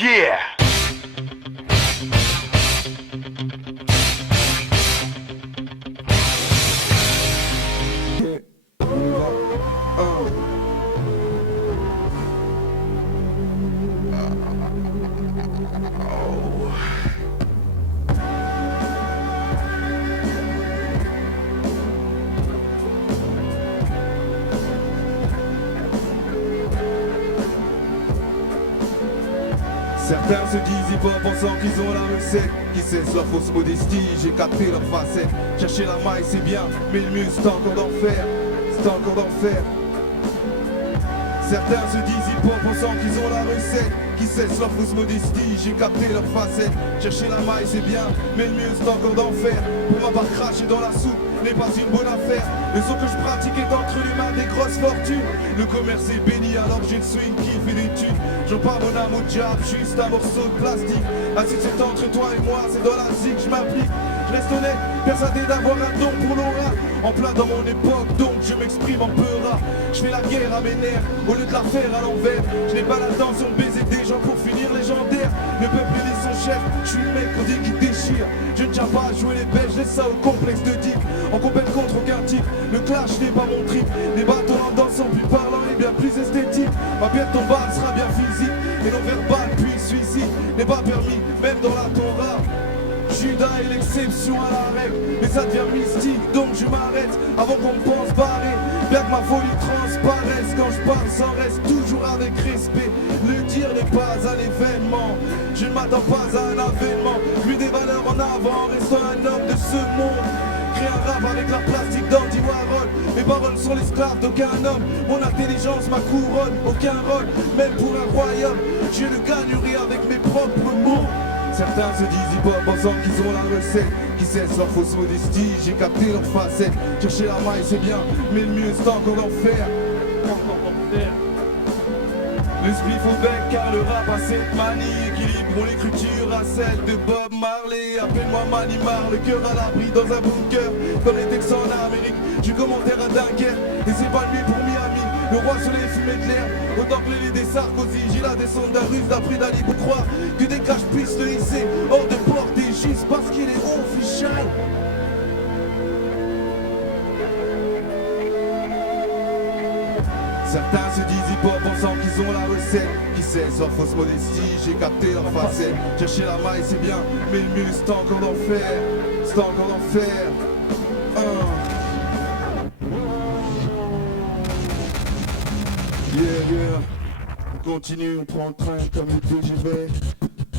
Yeah. Certains se disent hip-hop pensant qu'ils ont la recette. Qui sait leur fausse modestie, j'ai capté leur facette. Chercher la maille c'est bien, mais le mieux c'est encore d'en faire. C'est encore d'en faire. Certains se disent hip-hop pensant qu'ils ont la recette. Qui sait leur fausse modestie, j'ai capté leur facette. Chercher la maille c'est bien, mais le mieux c'est encore d'en faire. Pour m'avoir craché dans la soupe n'est pas une bonne affaire. Le son que je pratique est entre les mains des grosses fortunes. Le commerce est béni alors j'ai le swing qui fait des thunes. J'en pas mon amour de job, juste un morceau de plastique. Ainsi c'est entre toi et moi, c'est dans la zik que je m'applique. Je reste honnête, persuadé d'avoir un don pour l'aura. En plein dans mon époque, donc je m'exprime en peur. Je fais la guerre à mes nerfs, au lieu de la faire à l'envers. Je n'ai pas l'intention de baiser des gens pour finir légendaire. Le peuple est son chef, je suis le mec qu'on dit qui déchire. Je ne tiens pas à jouer les belles, je laisse ça au complexe de deep. En compète contre aucun type, le clash n'est pas mon trip. Les bâtons en dansant, puis parlant est bien plus esthétique. Ma pierre tombale sera bien physique, et non verbal puis suicide n'est pas permis, même dans la Torah. Judas est l'exception à la règle, mais ça devient mystique, donc je m'arrête avant qu'on me pense barrer. Bien que ma folie transparaisse, quand je parle sans reste toujours avec respect. Le dire n'est pas un événement, je ne m'attends pas à un avènement. Plus des valeurs en avant, restant un homme de ce monde. Créer un rap avec la plastique d'Andy Warhol. Mes paroles sont l'esclave d'aucun homme. Mon intelligence, ma couronne, aucun rôle, même pour un royaume. Je le gagnerai avec mes propres mots. Certains se disent hip-hop pensant qu'ils ont la recette. Qui cesse leur fausse modestie, j'ai capté leur facette. Chercher la maille c'est bien, mais le mieux c'est encore d'en faire. Le spliff au bec car le rap a cette manie. Équilibrons l'écriture à celle de Bob Marley. Appelle-moi Manimar, le cœur à l'abri dans un bunker. Comme les Texans en Amérique, j'ai commentaire à Dunkerque. Et c'est pas lui pour Miami, le roi soleil fumé de l'air. Autant que les des Sarkozy, j'ai la descente d'un russe d'après d'Ali pour croire que des caches puissent le hisser hors de portée juste parce qu'il est official. Certains se disent hip-hop pensant qu'ils ont la recette. Qui sait leur fausse modestie, j'ai capté leur facette. Chercher la maille c'est bien, mais le mieux c'est encore d'en faire. C'est encore d'en faire. Yeah, yeah. On continue, on prend le train comme une TGV.